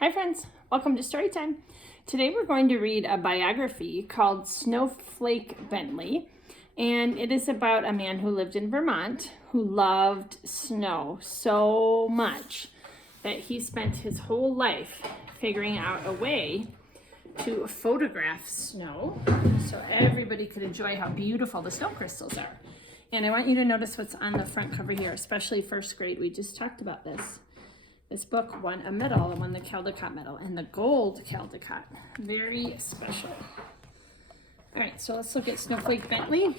Hi friends, welcome to Storytime. Today we're going to read a biography called Snowflake Bentley, and it is about a man who lived in Vermont who loved snow so much that he spent his whole life figuring out a way to photograph snow so everybody could enjoy how beautiful the snow crystals are. And I want you to notice what's on the front cover here, especially first grade. We just talked about this. This book won a medal, won the Caldecott medal, and the gold Caldecott. Very special. All right, so let's look at Snowflake Bentley.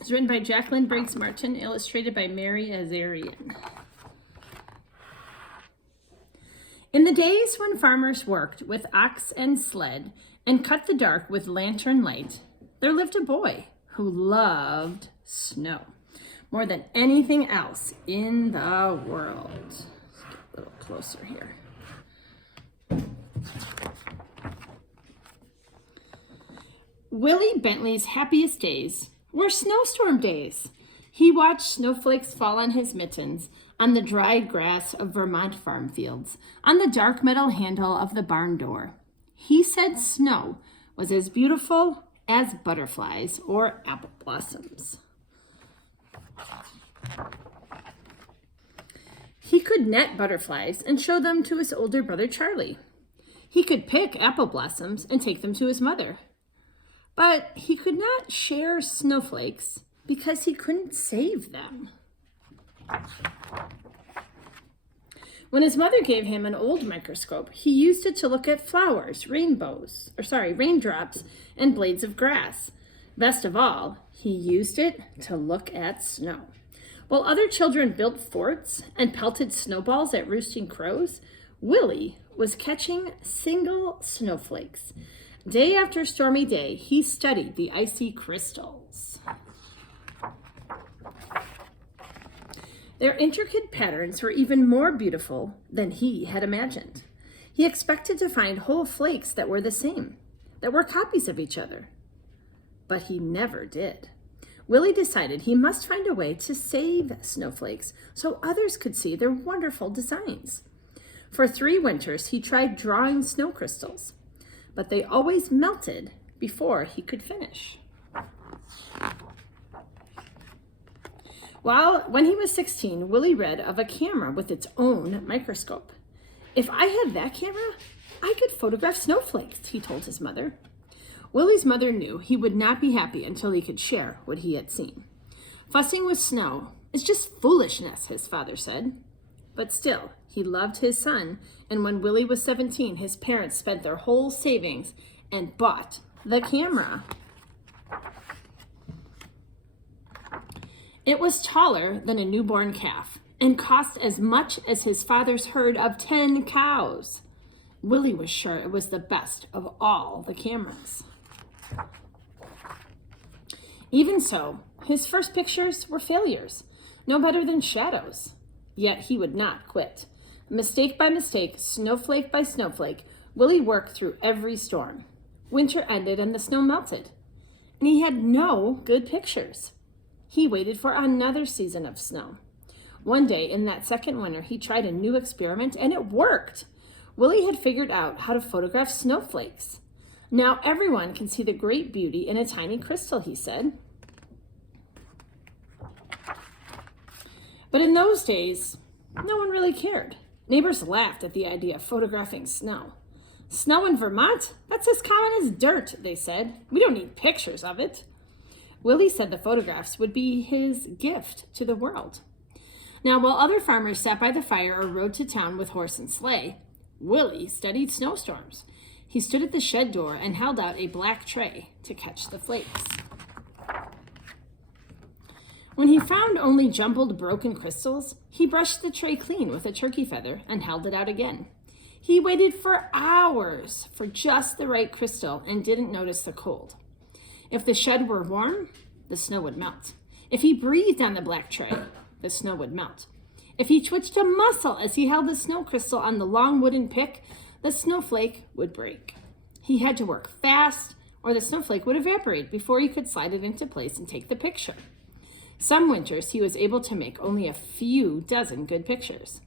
It's written by Jacqueline Briggs Martin, illustrated by Mary Azarian. In the days when farmers worked with ox and sled and cut the dark with lantern light, there lived a boy who loved snow more than anything else in the world. A little closer here. Willie Bentley's happiest days were snowstorm days. He watched snowflakes fall on his mittens, on the dried grass of Vermont farm fields, on the dark metal handle of the barn door. He said snow was as beautiful as butterflies or apple blossoms. He could net butterflies and show them to his older brother Charlie. He could pick apple blossoms and take them to his mother. But he could not share snowflakes because he couldn't save them. When his mother gave him an old microscope, he used it to look at flowers, raindrops, and blades of grass. Best of all, he used it to look at snow. While other children built forts and pelted snowballs at roosting crows, Willie was catching single snowflakes. Day after stormy day, he studied the icy crystals. Their intricate patterns were even more beautiful than he had imagined. He expected to find whole flakes that were the same, that were copies of each other. But he never did. Willie decided he must find a way to save snowflakes so others could see their wonderful designs. For 3 winters, he tried drawing snow crystals, but they always melted before he could finish. When he was 16, Willie read of a camera with its own microscope. If I had that camera, I could photograph snowflakes, he told his mother. Willie's mother knew he would not be happy until he could share what he had seen. Fussing with snow is just foolishness, his father said. But still, he loved his son, and when Willie was 17, his parents spent their whole savings and bought the camera. It was taller than a newborn calf and cost as much as his father's herd of 10 cows. Willie was sure it was the best of all the cameras. Even so, his first pictures were failures, no better than shadows. Yet he would not quit. Mistake by mistake, snowflake by snowflake, Willie worked through every storm. Winter ended and the snow melted, and he had no good pictures. He waited for another season of snow. One day in that second winter, he tried a new experiment, and it worked. Willie had figured out how to photograph snowflakes. Now everyone can see the great beauty in a tiny crystal, he said. But in those days, no one really cared. Neighbors laughed at the idea of photographing snow. Snow in Vermont? That's as common as dirt, they said. We don't need pictures of it. Willie said the photographs would be his gift to the world. Now, while other farmers sat by the fire or rode to town with horse and sleigh, Willie studied snowstorms. He stood at the shed door and held out a black tray to catch the flakes. When he found only jumbled, broken crystals, he brushed the tray clean with a turkey feather and held it out again. He waited for hours for just the right crystal and didn't notice the cold. If the shed were warm, the snow would melt. If he breathed on the black tray, the snow would melt. If he twitched a muscle as he held the snow crystal on the long wooden pick, the snowflake would break. He had to work fast, or the snowflake would evaporate before he could slide it into place and take the picture. Some winters, he was able to make only a few dozen good pictures.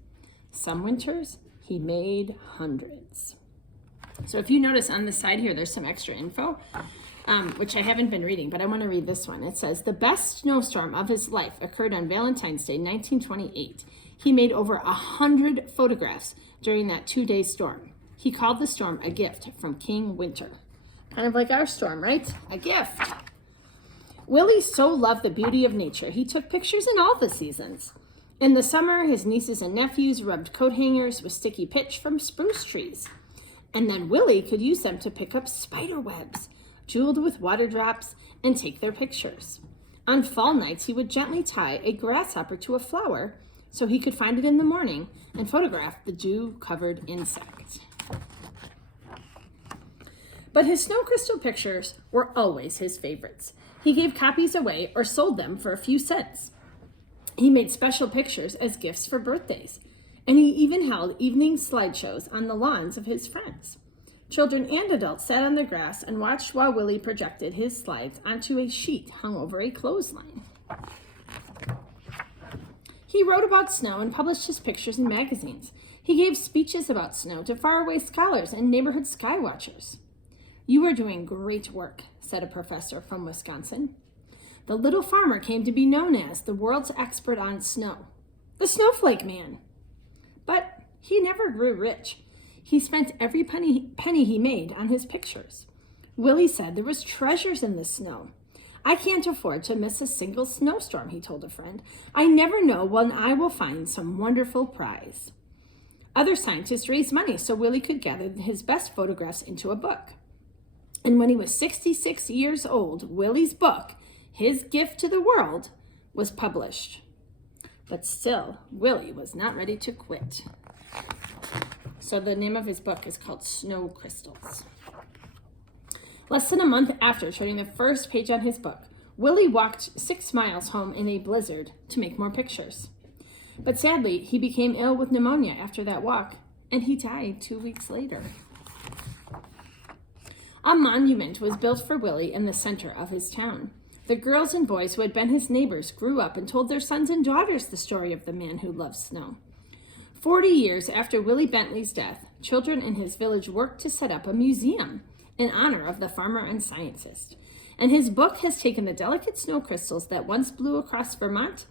Some winters, He made hundreds. So if you notice on the side here, there's some extra info, which I haven't been reading, but I want to read this one. It says, the best snowstorm of his life occurred on Valentine's Day, 1928. He made over 100 photographs during that 2-day storm. He called the storm a gift from King Winter. Kind of like our storm, right? A gift. Willie so loved the beauty of nature, he took pictures in all the seasons. In the summer, his nieces and nephews rubbed coat hangers with sticky pitch from spruce trees. And then Willie could use them to pick up spider webs, jeweled with water drops, and take their pictures. On fall nights, he would gently tie a grasshopper to a flower so he could find it in the morning and photograph the dew-covered insect. But his snow crystal pictures were always his favorites. He gave copies away or sold them for a few cents. He made special pictures as gifts for birthdays, and he even held evening slideshows on the lawns of his friends. Children and adults sat on the grass and watched while Willie projected his slides onto a sheet hung over a clothesline. He wrote about snow and published his pictures in magazines. He gave speeches about snow to faraway scholars and neighborhood sky watchers. You are doing great work, said a professor from Wisconsin. The little farmer came to be known as the world's expert on snow, the Snowflake Man. But he never grew rich. He spent every penny he made on his pictures. Willie said there was treasures in the snow. I can't afford to miss a single snowstorm, he told a friend. I never know when I will find some wonderful prize. Other scientists raised money so Willie could gather his best photographs into a book. And when he was 66 years old, Willie's book, His Gift to the World, was published. But still, Willie was not ready to quit. So the name of his book is called Snow Crystals. Less than a month after turning the first page on his book, Willie walked 6 miles home in a blizzard to make more pictures. But sadly, he became ill with pneumonia after that walk, and he died 2 weeks later. A monument was built for Willie in the center of his town. The girls and boys who had been his neighbors grew up and told their sons and daughters the story of the man who loved snow. 40 years after Willie Bentley's death, children in his village worked to set up a museum in honor of the farmer and scientist. And his book has taken the delicate snow crystals that once blew across Vermont,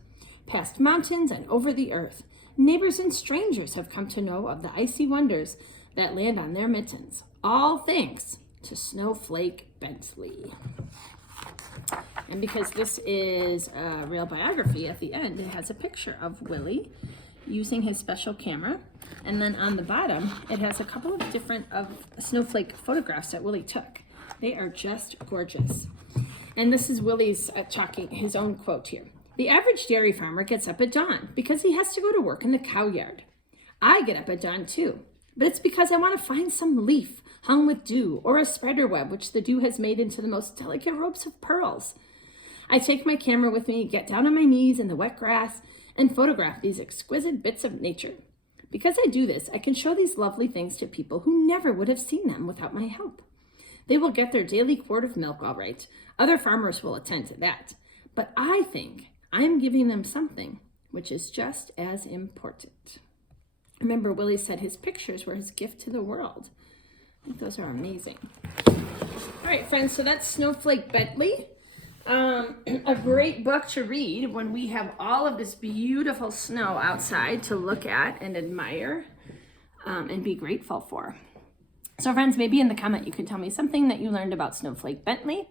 past mountains and over the earth. Neighbors and strangers have come to know of the icy wonders that land on their mittens, all thanks to Snowflake Bentley. And because this is a real biography, at the end it has a picture of Willie using his special camera, and then on the bottom it has a couple of different snowflake photographs that Willie took. They are just gorgeous. And this is Willie's talking his own quote here. The average dairy farmer gets up at dawn because he has to go to work in the cow yard. I get up at dawn too, but it's because I want to find some leaf hung with dew or a spider web which the dew has made into the most delicate ropes of pearls. I take my camera with me, get down on my knees in the wet grass, and photograph these exquisite bits of nature. Because I do this, I can show these lovely things to people who never would have seen them without my help. They will get their daily quart of milk all right. Other farmers will attend to that. But I think I'm giving them something which is just as important. Remember, Willie said his pictures were his gift to the world. I think those are amazing. All right, friends, so that's Snowflake Bentley. A great book to read when we have all of this beautiful snow outside to look at and admire and be grateful for. So friends, maybe in the comment you can tell me something that you learned about Snowflake Bentley.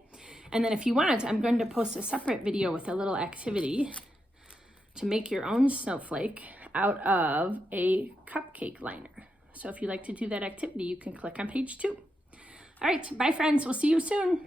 And then if you want, I'm going to post a separate video with a little activity to make your own snowflake out of a cupcake liner. So if you'd like to do that activity, you can click on page 2. All right, bye friends, we'll see you soon.